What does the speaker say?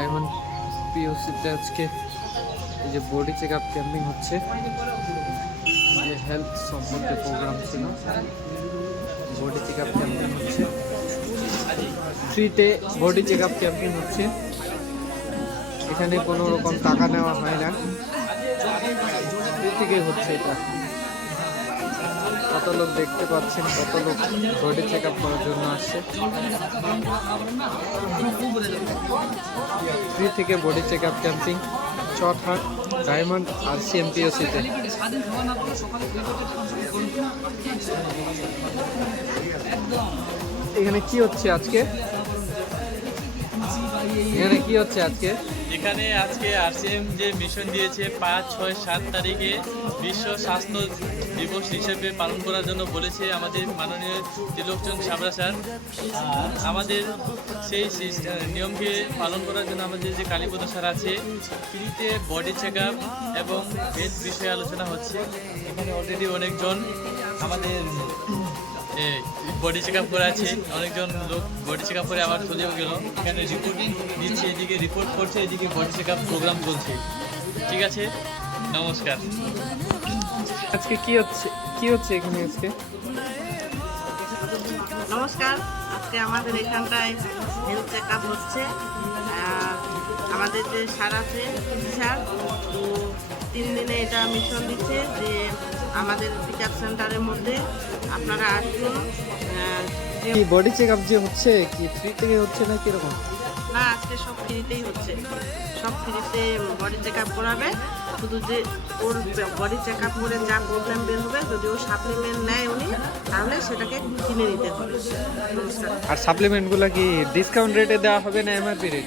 Diamond পিওসিতে আজকে এই যে বডি চেক আপ ক্যাম্পিং হচ্ছে, যে হেলথ সম্বন্ধে প্রোগ্রাম ছিল, বডি চেক আপ ক্যাম্পিং হচ্ছে, ফ্রিতে বডি চেক আপ ক্যাম্পিং হচ্ছে। এখানে কোনো রকম টাকা নেওয়া হয় না, ফ্রি থেকেই হচ্ছে এটা। কত লোক দেখতে পাচ্ছেন, কত লোক বডি চেক আপ করার জন্য আসছে। ফ্রি থেকে বডি চেক আপ ক্যাম্পিং চটহাট ডায়মন্ড RCMPOCতে। এখানে কি হচ্ছে আজকে? এখানে কি হচ্ছে আজকে? এখানে আজকে RCM যে মিশন দিয়েছে 5, 6, 7 তারিখে বিশ্ব স্বাস্থ্য দিবস হিসেবে পালন করার জন্য বলেছে আমাদের মাননীয় ত্রিলোকচন সাবরা স্যার। আমাদের সেই নিয়মকে পালন করার জন্য আমাদের যে কালীপদ স্যার আছে, ফ্রিতে বডি চেক আপ এবং হেলথ বিষয়ে আলোচনা হচ্ছে। এখানে অলরেডি অনেকজন আমাদের বডি চেক আপ করে আছে, অনেকজন লোক বডি চেক আপ করে আবার চলেও গেল। এখানে রিপোর্টিং দিচ্ছে, এদিকে রিপোর্ট করছে, এদিকে বডি চেক আপ প্রোগ্রাম চলছে। ঠিক আছে, নমস্কার। আজকে কি হচ্ছে এখানে আজকে? নমস্কার। আজকে আমাদের এখানটায় হেলথ চেক আপ হচ্ছে। আমাদের যে স্যার আছে স্যার, তো 3 দিনে এটা মিশন দিচ্ছে যে আমাদের পিক আপ সেন্টারের মধ্যে আপনারা আসুন। কি বডি চেক আপ যে হচ্ছে কি ফ্রি থেকে হচ্ছে না কিরকম? না, আজকে সব ফ্রিতেই হচ্ছে, সব ফ্রিতে বডি চেক আপ করাবে। শুধু যে ওর বডি চেক আপ করে যা প্রবলেম বের হবে, যদি ও সাপ্লিমেন্ট নেয় উনি, তাহলে সেটাকে কিনে নিতে হবে। নমস্কার। আর সাপ্লিমেন্টগুলো কি ডিসকাউন্ট রেটে দেওয়া হবে না MRP রেট?